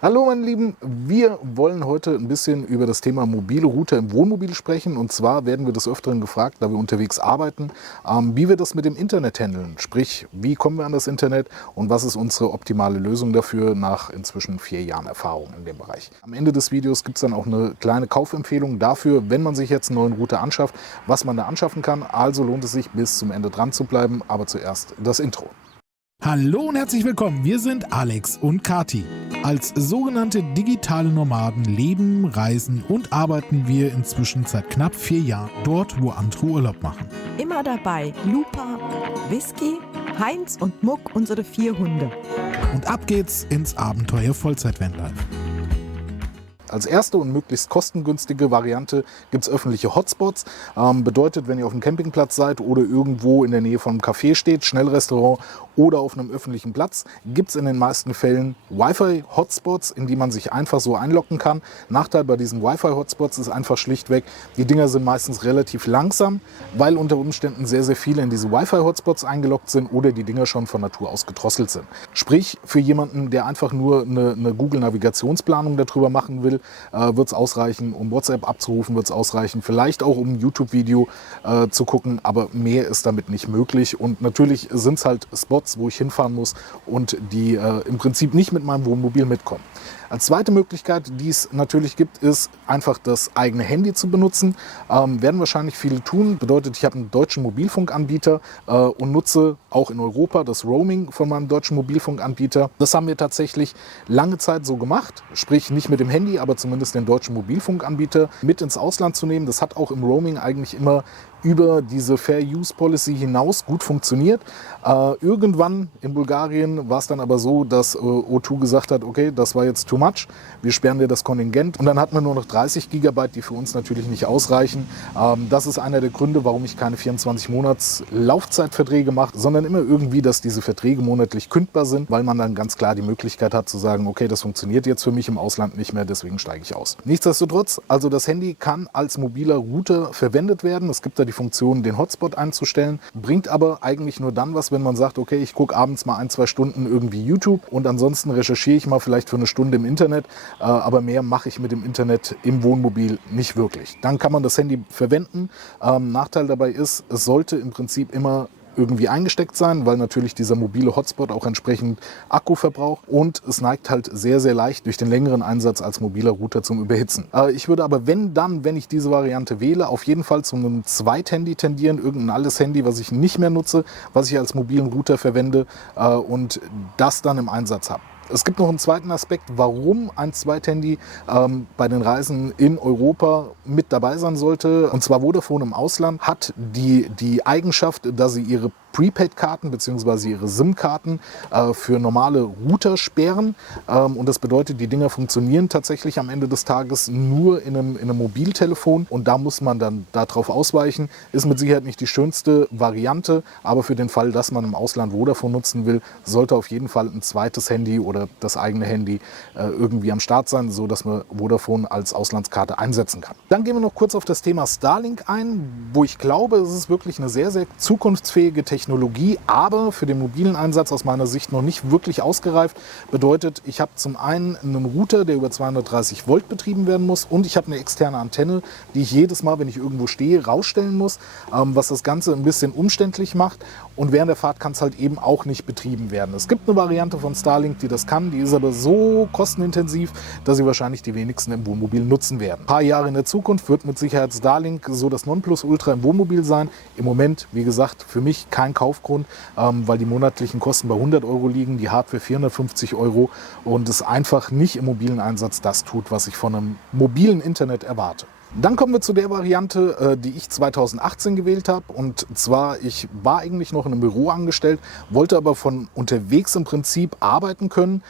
Hallo meine Lieben, wir wollen heute ein bisschen über das Thema mobile Router im Wohnmobil sprechen. Und zwar werden wir des Öfteren gefragt, da wir unterwegs arbeiten, wie wir das mit dem Internet handeln. Sprich, wie kommen wir an das Internet und was ist unsere optimale Lösung dafür nach inzwischen 4 Jahren Erfahrung in dem Bereich. Am Ende des Videos gibt es dann auch eine kleine Kaufempfehlung dafür, wenn man sich jetzt einen neuen Router anschafft, was man da anschaffen kann. Also lohnt es sich, bis zum Ende dran zu bleiben. Aber zuerst das Intro. Hallo und herzlich willkommen, wir sind Alex und Kati. Als sogenannte digitale Nomaden leben, reisen und arbeiten wir inzwischen seit knapp 4 Jahren dort, wo andere Urlaub machen. Immer dabei Lupa, Whisky, Heinz und Muck, unsere 4 Hunde. Und ab geht's ins Abenteuer Vollzeit-Vanlife. Als erste und möglichst kostengünstige Variante gibt es öffentliche Hotspots. Bedeutet, wenn ihr auf einem Campingplatz seid oder irgendwo in der Nähe von einem Café steht, Schnellrestaurant oder auf einem öffentlichen Platz, gibt es in den meisten Fällen Wi-Fi-Hotspots, in die man sich einfach so einloggen kann. Nachteil bei diesen Wi-Fi-Hotspots ist einfach schlichtweg, die Dinger sind meistens relativ langsam, weil unter Umständen sehr, sehr viele in diese Wi-Fi-Hotspots eingeloggt sind oder die Dinger schon von Natur aus gedrosselt sind. Sprich, für jemanden, der einfach nur eine Google-Navigationsplanung darüber machen will, wird es ausreichen, um WhatsApp abzurufen, wird es ausreichen, vielleicht auch um ein YouTube-Video zu gucken, aber mehr ist damit nicht möglich. Und natürlich sind es halt Spots, wo ich hinfahren muss und die im Prinzip nicht mit meinem Wohnmobil mitkommen. Als zweite Möglichkeit, die es natürlich gibt, ist einfach das eigene Handy zu benutzen. Werden wahrscheinlich viele tun. Bedeutet, ich habe einen deutschen Mobilfunkanbieter und nutze auch in Europa das Roaming von meinem deutschen Mobilfunkanbieter. Das haben wir tatsächlich lange Zeit so gemacht. Sprich, nicht mit dem Handy, aber zumindest den deutschen Mobilfunkanbieter mit ins Ausland zu nehmen. Das hat auch im Roaming eigentlich immer über diese Fair Use Policy hinaus gut funktioniert. Irgendwann in Bulgarien war es dann aber so, dass O2 gesagt hat, okay, das war jetzt too much, wir sperren dir das Kontingent. Und dann hatten wir nur noch 30 Gigabyte, die für uns natürlich nicht ausreichen. Das ist einer der Gründe, warum ich keine 24-Monats-Laufzeitverträge mache, sondern immer irgendwie, dass diese Verträge monatlich kündbar sind, weil man dann ganz klar die Möglichkeit hat zu sagen, okay, das funktioniert jetzt für mich im Ausland nicht mehr, deswegen steige ich aus. Nichtsdestotrotz, also das Handy kann als mobiler Router verwendet werden. Es gibt da die Funktion, den Hotspot einzustellen, bringt aber eigentlich nur dann was, wenn man sagt, okay, ich gucke abends mal 1-2 Stunden irgendwie YouTube und ansonsten recherchiere ich mal vielleicht für eine Stunde im Internet, aber mehr mache ich mit dem Internet im Wohnmobil nicht wirklich. Dann kann man das Handy verwenden. Nachteil dabei ist, es sollte im Prinzip immer irgendwie eingesteckt sein, weil natürlich dieser mobile Hotspot auch entsprechend Akku verbraucht und es neigt halt sehr, sehr leicht durch den längeren Einsatz als mobiler Router zum Überhitzen. Ich würde aber, wenn ich diese Variante wähle, auf jeden Fall zu einem Zweithandy tendieren, irgendein altes Handy, was ich nicht mehr nutze, was ich als mobilen Router verwende und das dann im Einsatz habe. Es gibt noch einen zweiten Aspekt, warum ein Zweithandy bei den Reisen in Europa mit dabei sein sollte. Und zwar Vodafone im Ausland hat die Eigenschaft, dass sie ihre Prepaid-Karten bzw. ihre SIM-Karten für normale Router sperren. Und das bedeutet, die Dinger funktionieren tatsächlich am Ende des Tages nur in einem Mobiltelefon. Und da muss man dann darauf ausweichen. Ist mit Sicherheit nicht die schönste Variante, aber für den Fall, dass man im Ausland Vodafone nutzen will, sollte auf jeden Fall ein zweites Handy oder das eigene Handy irgendwie am Start sein, sodass man Vodafone als Auslandskarte einsetzen kann. Dann gehen wir noch kurz auf das Thema Starlink ein, wo ich glaube, es ist wirklich eine sehr, sehr zukunftsfähige Technologie, aber für den mobilen Einsatz aus meiner Sicht noch nicht wirklich ausgereift. Bedeutet, ich habe zum einen einen Router, der über 230 Volt betrieben werden muss und ich habe eine externe Antenne, die ich jedes Mal, wenn ich irgendwo stehe, rausstellen muss, was das Ganze ein bisschen umständlich macht und während der Fahrt kann es halt eben auch nicht betrieben werden. Es gibt eine Variante von Starlink, die das kann, die ist aber so kostenintensiv, dass sie wahrscheinlich die wenigsten im Wohnmobil nutzen werden. Ein paar Jahre in der Zukunft wird mit Sicherheit Starlink so das Nonplusultra im Wohnmobil sein. Im Moment, wie gesagt, für mich kein Kaufgrund, weil die monatlichen Kosten bei 100 Euro liegen, die Hardware 450 Euro und es einfach nicht im mobilen Einsatz das tut, was ich von einem mobilen Internet erwarte. Dann kommen wir zu der Variante, die ich 2018 gewählt habe. Und zwar, ich war eigentlich noch in einem Büro angestellt, wollte aber von unterwegs im Prinzip arbeiten können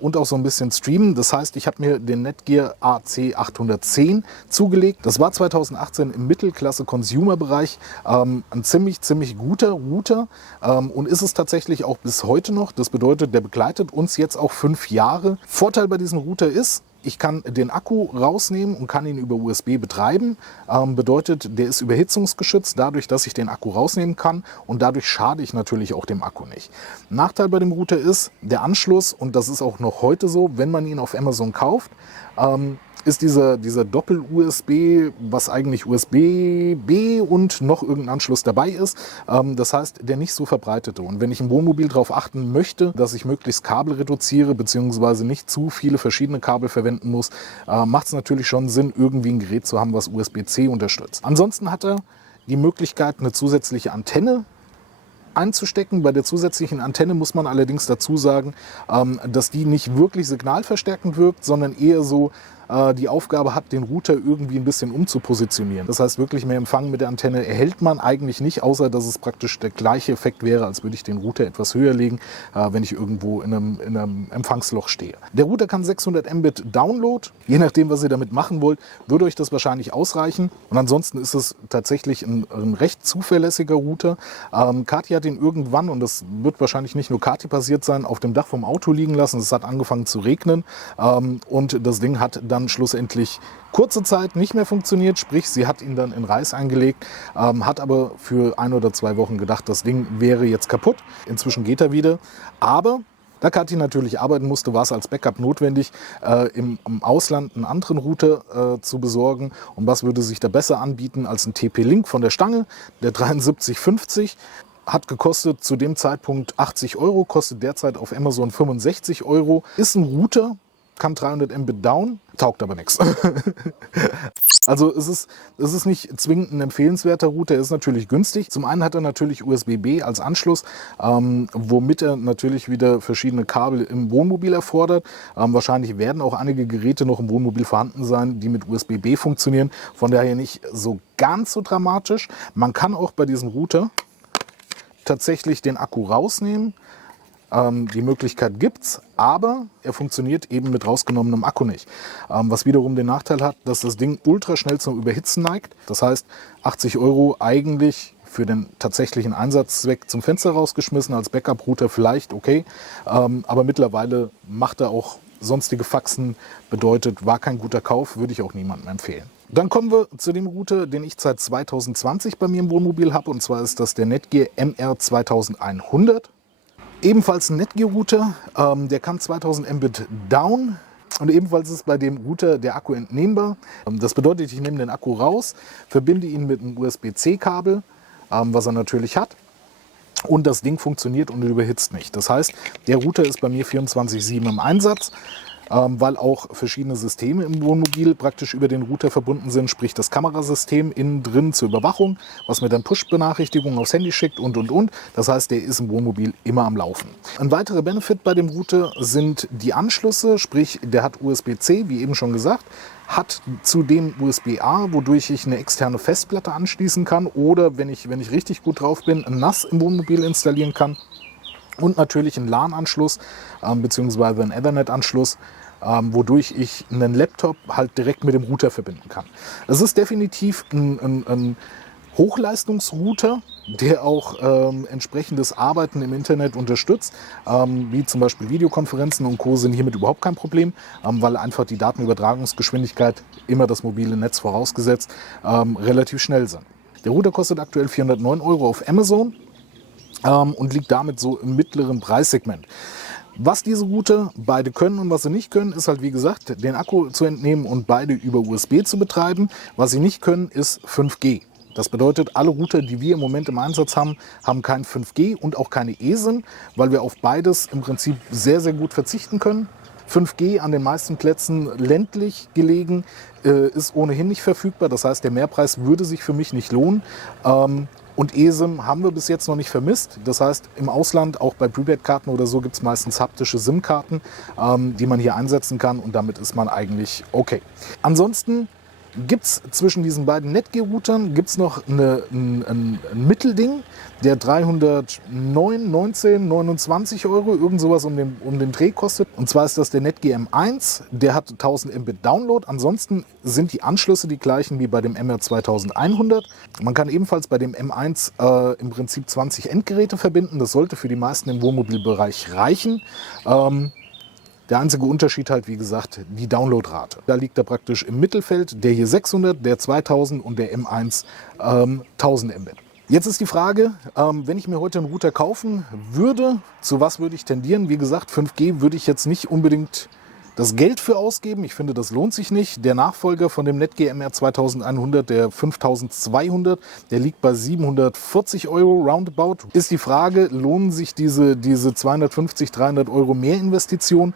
und auch so ein bisschen streamen. Das heißt, ich habe mir den Netgear AC810 zugelegt. Das war 2018 im Mittelklasse-Consumer-Bereich ein ziemlich guter Router und ist es tatsächlich auch bis heute noch. Das bedeutet, der begleitet uns jetzt auch 5 Jahre. Vorteil bei diesem Router ist, ich kann den Akku rausnehmen und kann ihn über USB betreiben. Bedeutet, der ist überhitzungsgeschützt, dadurch, dass ich den Akku rausnehmen kann und dadurch schade ich natürlich auch dem Akku nicht. Nachteil bei dem Router ist der Anschluss, und das ist auch noch heute so, wenn man ihn auf Amazon kauft, ist dieser Doppel-USB, was eigentlich USB-B und noch irgendein Anschluss dabei ist. Das heißt, der nicht so verbreitete. Und wenn ich im Wohnmobil darauf achten möchte, dass ich möglichst Kabel reduziere, beziehungsweise nicht zu viele verschiedene Kabel verwenden muss, macht es natürlich schon Sinn, irgendwie ein Gerät zu haben, was USB-C unterstützt. Ansonsten hat er die Möglichkeit, eine zusätzliche Antenne einzustecken. Bei der zusätzlichen Antenne muss man allerdings dazu sagen, dass die nicht wirklich signalverstärkend wirkt, sondern eher so die Aufgabe hat, den Router irgendwie ein bisschen umzupositionieren. Das heißt, wirklich mehr Empfang mit der Antenne erhält man eigentlich nicht, außer dass es praktisch der gleiche Effekt wäre, als würde ich den Router etwas höher legen, wenn ich irgendwo in einem Empfangsloch stehe. Der Router kann 600 Mbit Download. Je nachdem, was ihr damit machen wollt, würde euch das wahrscheinlich ausreichen. Und ansonsten ist es tatsächlich ein recht zuverlässiger Router. Kati hat ihn irgendwann, und das wird wahrscheinlich nicht nur Kati passiert sein, auf dem Dach vom Auto liegen lassen. Es hat angefangen zu regnen und das Ding hat dann schlussendlich kurze Zeit nicht mehr funktioniert, sprich sie hat ihn dann in Reis eingelegt, hat aber für 1 oder 2 Wochen gedacht, das Ding wäre jetzt kaputt. Inzwischen geht er wieder, aber da Kati natürlich arbeiten musste, war es als Backup notwendig, im Ausland einen anderen Router zu besorgen. Und was würde sich da besser anbieten als ein TP-Link von der Stange, der 7350. Hat gekostet zu dem Zeitpunkt 80 Euro, kostet derzeit auf Amazon 65 Euro. Ist ein Router, kann 300 Mbit down, taugt aber nichts. Also es ist nicht zwingend ein empfehlenswerter Router, er ist natürlich günstig. Zum einen hat er natürlich USB-B als Anschluss, womit er natürlich wieder verschiedene Kabel im Wohnmobil erfordert. Wahrscheinlich werden auch einige Geräte noch im Wohnmobil vorhanden sein, die mit USB-B funktionieren. Von daher nicht so ganz so dramatisch. Man kann auch bei diesem Router tatsächlich den Akku rausnehmen. Die Möglichkeit gibt's, aber er funktioniert eben mit rausgenommenem Akku nicht. Was wiederum den Nachteil hat, dass das Ding ultra schnell zum Überhitzen neigt. Das heißt, 80 Euro eigentlich für den tatsächlichen Einsatzzweck zum Fenster rausgeschmissen, als Backup-Router vielleicht okay. Aber mittlerweile macht er auch sonstige Faxen, bedeutet, war kein guter Kauf, würde ich auch niemandem empfehlen. Dann kommen wir zu dem Router, den ich seit 2020 bei mir im Wohnmobil habe. Und zwar ist das der Netgear MR2100. Ebenfalls ein Netgear-Router, der kann 2000 Mbit down und ebenfalls ist bei dem Router der Akku entnehmbar. Das bedeutet, ich nehme den Akku raus, verbinde ihn mit einem USB-C-Kabel, was er natürlich hat, und das Ding funktioniert und überhitzt nicht. Das heißt, der Router ist bei mir 24/7 im Einsatz, weil auch verschiedene Systeme im Wohnmobil praktisch über den Router verbunden sind, sprich das Kamerasystem innen drin zur Überwachung, was mir dann Push-Benachrichtigungen aufs Handy schickt und. Das heißt, der ist im Wohnmobil immer am Laufen. Ein weiterer Benefit bei dem Router sind die Anschlüsse, sprich der hat USB-C, wie eben schon gesagt, hat zudem USB-A, wodurch ich eine externe Festplatte anschließen kann oder, wenn ich richtig gut drauf bin, ein NAS im Wohnmobil installieren kann. Und natürlich einen LAN-Anschluss bzw. einen Ethernet-Anschluss, wodurch ich einen Laptop halt direkt mit dem Router verbinden kann. Es ist definitiv ein Hochleistungsrouter, der auch entsprechendes Arbeiten im Internet unterstützt, wie zum Beispiel Videokonferenzen und Co. sind hiermit überhaupt kein Problem, weil einfach die Datenübertragungsgeschwindigkeit, immer das mobile Netz vorausgesetzt, relativ schnell sind. Der Router kostet aktuell 409 Euro auf Amazon. Und liegt damit so im mittleren Preissegment. Was diese Router beide können und was sie nicht können, ist halt wie gesagt, den Akku zu entnehmen und beide über USB zu betreiben. Was sie nicht können, ist 5G. Das bedeutet, alle Router, die wir im Moment im Einsatz haben, haben kein 5G und auch keine eSIM, weil wir auf beides im Prinzip sehr, sehr gut verzichten können. 5G an den meisten Plätzen ländlich gelegen, ist ohnehin nicht verfügbar. Das heißt, der Mehrpreis würde sich für mich nicht lohnen. Und eSIM haben wir bis jetzt noch nicht vermisst. Das heißt, im Ausland, auch bei Prepaid-Karten oder so, gibt es meistens haptische SIM-Karten, die man hier einsetzen kann. Und damit ist man eigentlich okay. Ansonsten gibt es zwischen diesen beiden Netgear-Routern noch ein Mittelding, der 329 Euro, irgend sowas um den Dreh kostet. Und zwar ist das der Netgear M1, der hat 1000 Mbit Download. Ansonsten sind die Anschlüsse die gleichen wie bei dem MR2100. Man kann ebenfalls bei dem M1 im Prinzip 20 Endgeräte verbinden. Das sollte für die meisten im Wohnmobilbereich reichen. Der einzige Unterschied halt, wie gesagt, die Downloadrate. Da liegt er praktisch im Mittelfeld, der hier 600, der 2000 und der M1 1000 Mbit. Jetzt ist die Frage, wenn ich mir heute einen Router kaufen würde, zu was würde ich tendieren? Wie gesagt, 5G würde ich jetzt nicht unbedingt das Geld für ausgeben. Ich finde, das lohnt sich nicht. Der Nachfolger von dem Netgear MR 2100, der 5200, der liegt bei 740 Euro roundabout. Ist die Frage, lohnen sich diese 250, 300 Euro Mehrinvestition?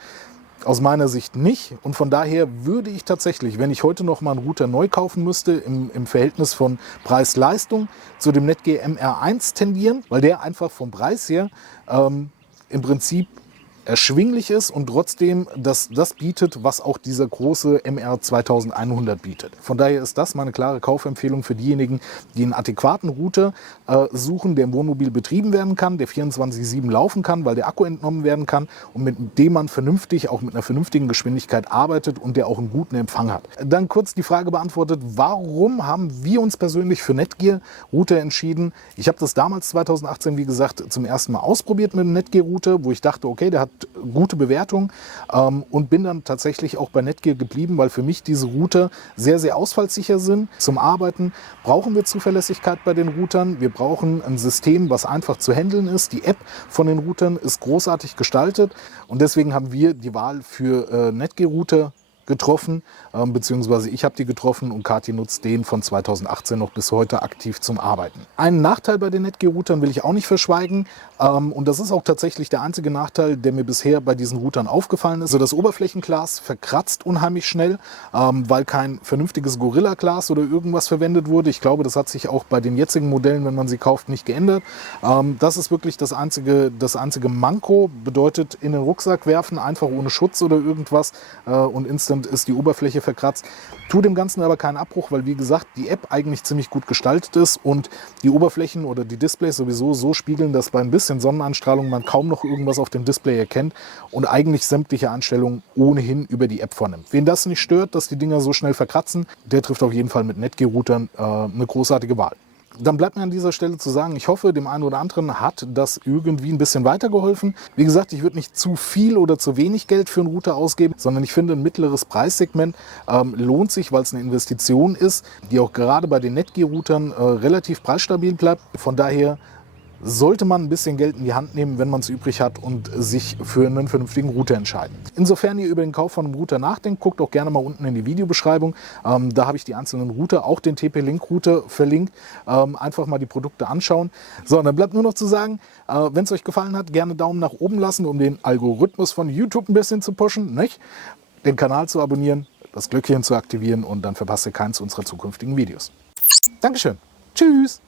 Aus meiner Sicht nicht. Und von daher würde ich tatsächlich, wenn ich heute noch mal einen Router neu kaufen müsste, im Verhältnis von Preis-Leistung zu dem Netgear MR1 tendieren, weil der einfach vom Preis her im Prinzip erschwinglich ist und trotzdem das bietet, was auch dieser große MR 2100 bietet. Von daher ist das meine klare Kaufempfehlung für diejenigen, die einen adäquaten Router suchen, der im Wohnmobil betrieben werden kann, der 24/7 laufen kann, weil der Akku entnommen werden kann und mit dem man vernünftig, auch mit einer vernünftigen Geschwindigkeit arbeitet und der auch einen guten Empfang hat. Dann kurz die Frage beantwortet, warum haben wir uns persönlich für Netgear Router entschieden? Ich habe das damals 2018, wie gesagt, zum ersten Mal ausprobiert mit einem Netgear Router, wo ich dachte, okay, der hat gute Bewertung und bin dann tatsächlich auch bei Netgear geblieben, weil für mich diese Router sehr, sehr ausfallsicher sind. Zum Arbeiten brauchen wir Zuverlässigkeit bei den Routern. Wir brauchen ein System, was einfach zu handeln ist. Die App von den Routern ist großartig gestaltet und deswegen haben wir die Wahl für Netgear Router getroffen, beziehungsweise ich habe die getroffen und Kathi nutzt den von 2018 noch bis heute aktiv zum Arbeiten. Einen Nachteil bei den Netgear-Routern will ich auch nicht verschweigen und das ist auch tatsächlich der einzige Nachteil, der mir bisher bei diesen Routern aufgefallen ist. Also das Oberflächenglas verkratzt unheimlich schnell, weil kein vernünftiges Gorilla-Glas oder irgendwas verwendet wurde. Ich glaube, das hat sich auch bei den jetzigen Modellen, wenn man sie kauft, nicht geändert. Das ist wirklich das einzige Manko, bedeutet in den Rucksack werfen, einfach ohne Schutz oder irgendwas und instant ist die Oberfläche verkratzt. Tut dem Ganzen aber keinen Abbruch, weil wie gesagt, die App eigentlich ziemlich gut gestaltet ist und die Oberflächen oder die Displays sowieso so spiegeln, dass bei ein bisschen Sonneneinstrahlung man kaum noch irgendwas auf dem Display erkennt und eigentlich sämtliche Einstellungen ohnehin über die App vornimmt. Wen das nicht stört, dass die Dinger so schnell verkratzen, der trifft auf jeden Fall mit Netgear-Routern eine großartige Wahl. Dann bleibt mir an dieser Stelle zu sagen, ich hoffe, dem einen oder anderen hat das irgendwie ein bisschen weitergeholfen. Wie gesagt, ich würde nicht zu viel oder zu wenig Geld für einen Router ausgeben, sondern ich finde, ein mittleres Preissegment lohnt sich, weil es eine Investition ist, die auch gerade bei den Netgear-Routern relativ preisstabil bleibt. Von daher sollte man ein bisschen Geld in die Hand nehmen, wenn man es übrig hat und sich für einen vernünftigen Router entscheiden. Insofern ihr über den Kauf von einem Router nachdenkt, guckt auch gerne mal unten in die Videobeschreibung. Da habe ich die einzelnen Router, auch den TP-Link-Router verlinkt. Einfach mal die Produkte anschauen. So, und dann bleibt nur noch zu sagen, wenn es euch gefallen hat, gerne Daumen nach oben lassen, um den Algorithmus von YouTube ein bisschen zu pushen, nicht? Den Kanal zu abonnieren, das Glöckchen zu aktivieren und dann verpasst ihr keins unserer zukünftigen Videos. Dankeschön. Tschüss.